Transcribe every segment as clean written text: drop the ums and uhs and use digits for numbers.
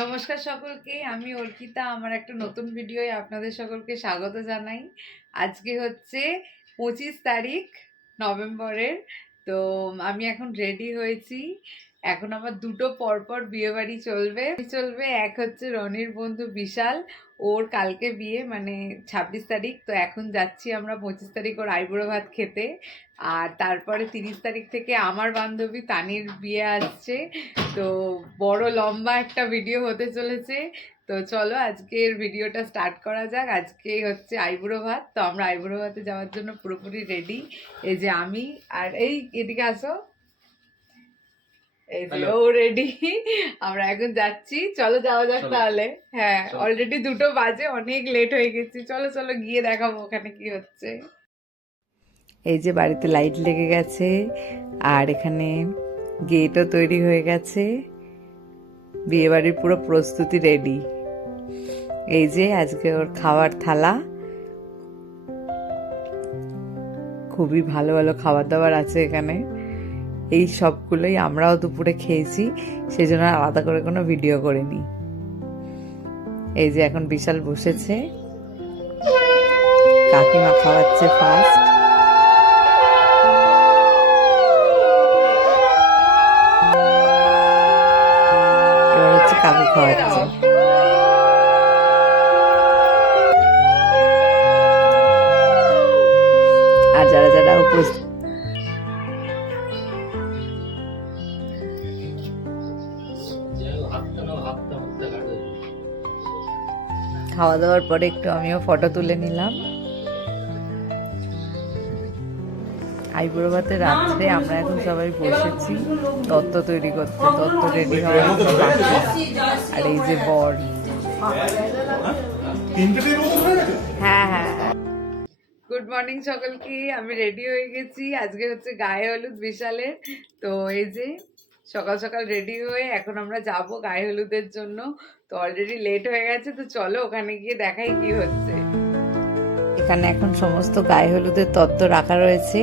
নমস্কার সকলকে, আমি অর্পিতা। আমার একটা নতুন ভিডিওয়ে আপনাদের সকলকে স্বাগত জানাই। আজকে হচ্ছে 25 তারিখ নভেম্বরের। তো আমি এখন রেডি হয়েছি। এখন আমার দুটো পরপর বিয়ে বাড়ি চলবে। এক হচ্ছে রনির বন্ধু বিশাল, ওর কালকে বিয়ে, মানে 26 তারিখ। তো এখন যাচ্ছি আমরা 25 তারিখ ওর আইবুড়ো ভাত খেতে। আর তারপরে 30 তারিখ থেকে আমার বান্ধবী তানির বিয়ে আসছে। তো বড় লম্বা একটা ভিডিও হতে চলেছে। তো চলো আজকের ভিডিওটা স্টার্ট করা যাক। আজকে হচ্ছে আইবুড়ো ভাত। তো আমরা আইবুড়ো ভাতে যাওয়ার জন্য পুরোপুরি রেডি। এই যে আমি, আর এই এদিকে আসো, এই যে ও রেডি। আমরা এখন যাচ্ছি, চলো যাওয়া যাক তাহলে। হ্যাঁ, অলরেডি 2টো বাজে, অনেক লেট হয়ে গেছি। চলো চলো গিয়ে দেখাবো ওখানে কি হচ্ছে। এই যে বাড়িতে লাইট লেগে গেছে, আর এখানে গেটও তৈরি হয়ে গেছে। বিয়ে বাড়ির পুরো প্রস্তুতি রেডি। এই যে আজকে ওর খাওয়ার থালা, খুবই ভালো ভালো খাবার দাবার আছে এখানে। এই সবগুলোই আমরাও দুপুরে খেয়েছি, সেজন্য আলাদা করে কোনো ভিডিও করিনি। এই যে এখন বিশাল বসেছে, কাকিমা খাওয়াচ্ছে ফার্স্ট। এবার হচ্ছে কাকু খাওয়াচ্ছে। আর যারা যারা উপস্থিত, খাওয়া দাওয়ার পরে একটু আমিও ফটো তুলে নিলাম। আইবুড়ো ভাতের রাত্রে আমরা এখন সবাই বসেছি তত্ত্ব তৈরি করতে। তত্ত্ব রেডি হওয়ার বাকি। আর এই যে বর। হ্যাঁ হ্যাঁ, গুড মর্নিং সকলকে। আমি রেডি হয়ে গেছি। আজকে হচ্ছে গায়ে হলুদ বিশালের। তো এই যে সকাল সকাল রেডি হয়ে এখন আমরা যাব গায়ে হলুদের জন্য। তো অলরেডি লেট হয়ে গেছে, তো চলো ওখানে গিয়ে দেখাই কি হচ্ছে। এখানে এখন সমস্ত গায়ে হলুদের তত্ত্ব রাখা রয়েছে,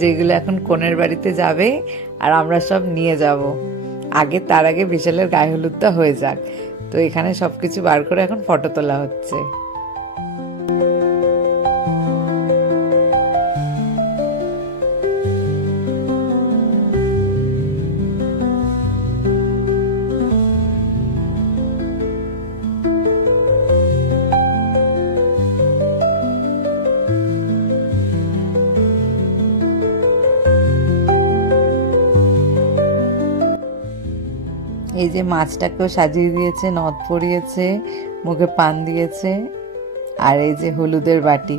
যেগুলো এখন কনের বাড়িতে যাবে আর আমরা সব নিয়ে যাব। তার আগে বিশালের গায়ে হলুদটা হয়ে যাক। তো এখানে সবকিছু বার করে এখন ফটো তোলা হচ্ছে। এই যে মাছটাকেও সাজিয়ে দিয়েছে, নথ পরিয়েছে, মুখে পান দিয়েছে। আর এই যে হলুদের বাটি,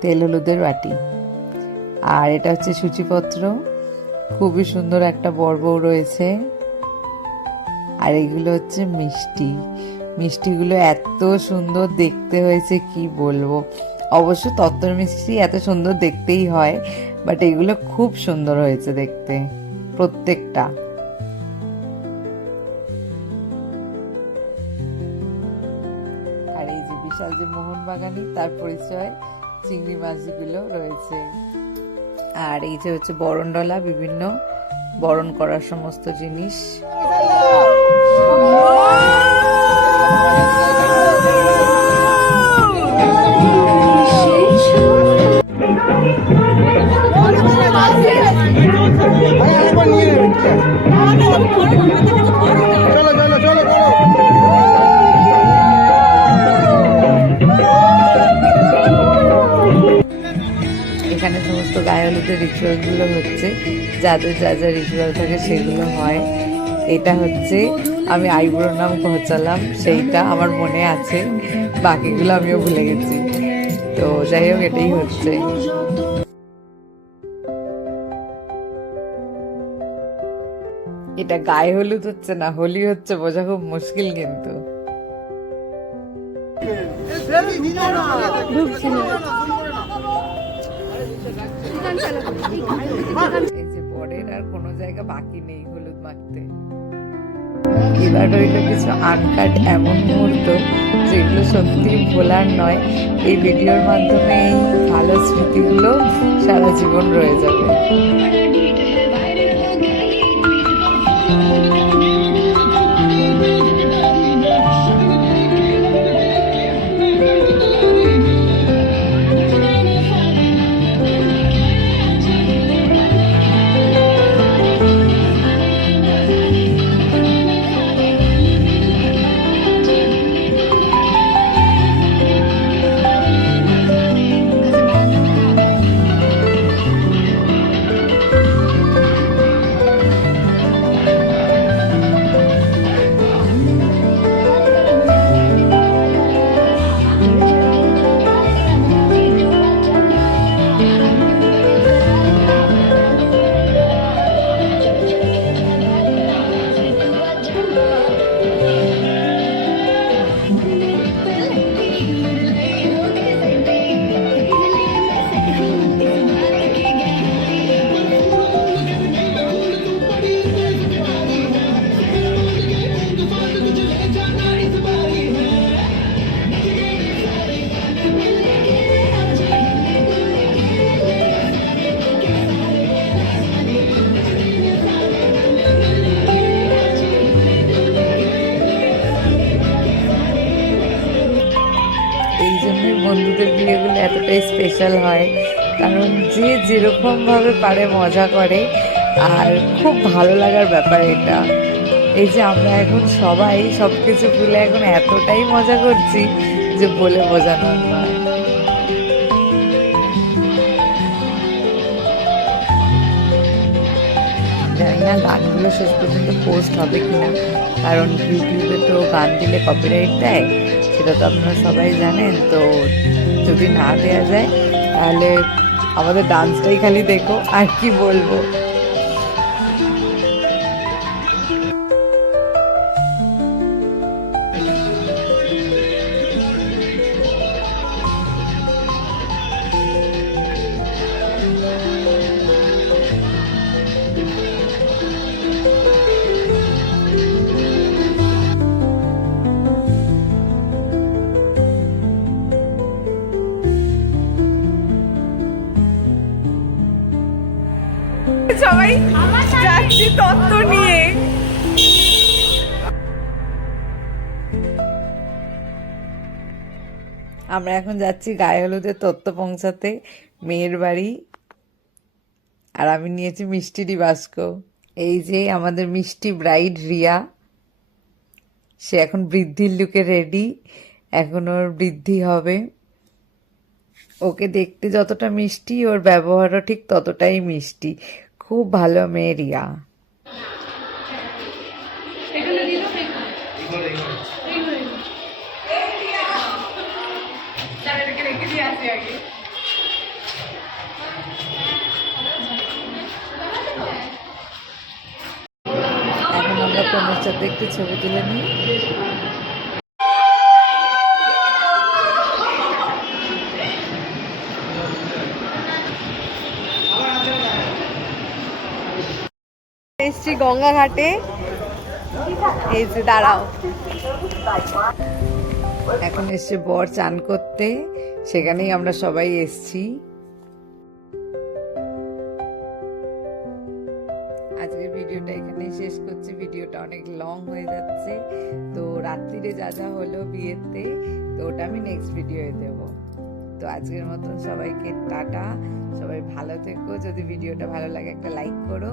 তেল হলুদের বাটি। আর এটা হচ্ছে সূচিপত্র, খুবই সুন্দর একটা বড় রয়েছে। আর এগুলো হচ্ছে মিষ্টি। মিষ্টিগুলো এত সুন্দর দেখতে হয়েছে কি বলবো। অবশ্য তত্ত্বর মিষ্টি এত সুন্দর দেখতেই হয়, বাট এগুলো খুব সুন্দর হয়েছে দেখতে প্রত্যেকটা। আর এই যে বিশাল যে মোহনবাগানি, তার পরিচয় চিংড়ি মাছগুলো রয়েছে। আর এই যে হচ্ছে বরণডলা, বিভিন্ন বরণ করার সমস্ত জিনিস। এখানে সমস্ত গায়ে হলুদের রিচুয়ালগুলো হচ্ছে, যাদের যা যা রিচুয়াল থাকে সেগুলো হয়। এটা হচ্ছে আমি আইবুড়োর নাম পৌঁছালাম, সেইটা আমার মনে আছে, বাকিগুলো আমিও ভুলে গেছি। তো যাই হোক, এটাই হচ্ছে। এটা গায়ে হলুদ হচ্ছে না হোলি হচ্ছে বোঝা খুব মুশকিল কিন্তু। এই যে বরের আর কোনো জায়গা বাকি নেই হলুদ মাখতে। এবার রইল কিছু আনকাট এমন মুহূর্ত যেগুলো সত্যি ভোলার নয়। এই ভিডিওর মাধ্যমে এই ভালো স্মৃতিগুলো সারা জীবন রয়ে যাবে। Thank you. বিয়েগুলো এতটাই স্পেশাল হয়, কারণ যে যেরকমভাবে পারে মজা করে, আর খুব ভালো লাগার ব্যাপার এটা। এই যে আমরা এখন সবাই সব কিছু ভুলে এখন এতটাই মজা করছি যে বলে বোঝানোর নয়। জানি না গানগুলো শেষ পর্যন্ত পোস্ট হবে কিনা, কারণ ইউটিউবে তো গান দিলে কপিরাইট দেয়, সেটা তো আপনারা সবাই জানেন। তো যদি না দেওয়া যায় তাহলে আমাদের ডান্সটাই খালি দেখো, আর কি বলবো। সবাই যাচ্ছি তত্ত্ব নিয়ে। আমরা এখন যাচ্ছি গায়ে হলুদের তত্ত্ব পৌঁছাতে মেয়ের বাড়ি। আর আমি নিয়েছি মিষ্টিরই বাস্ক। এই যে আমাদের মিষ্টি ব্রাইড রিয়া, সে এখন বৃদ্ধির লুকে রেডি। এখন ওর বৃদ্ধি হবে। ওকে দেখতে যতটা মিষ্টি, ওর ব্যবহারও ঠিক ততটাই মিষ্টি। খুব ভালো মেয়ে রিয়া। এখন আমরা কনের সাথে একটু ছবি তুলে নিই। এসছি গঙ্গা ঘাটে। এই যে দাঁড়াও, এখন এসছে বর চান করতে, সেখানেই আমরা সবাই এসছি। আজকের ভিডিওটা এখানেই শেষ করছি। ভিডিওটা অনেক লং হয়ে যাচ্ছে, তো রাত্রিরে যা যা হলো বিয়েতে, তো ওটা আমি নেক্সট ভিডিওয়ে দেব। তো আজকের মতন সবাইকে টাটা, সবাই ভালো থেকো। যদি ভিডিওটা ভালো লাগে একটা লাইক করো।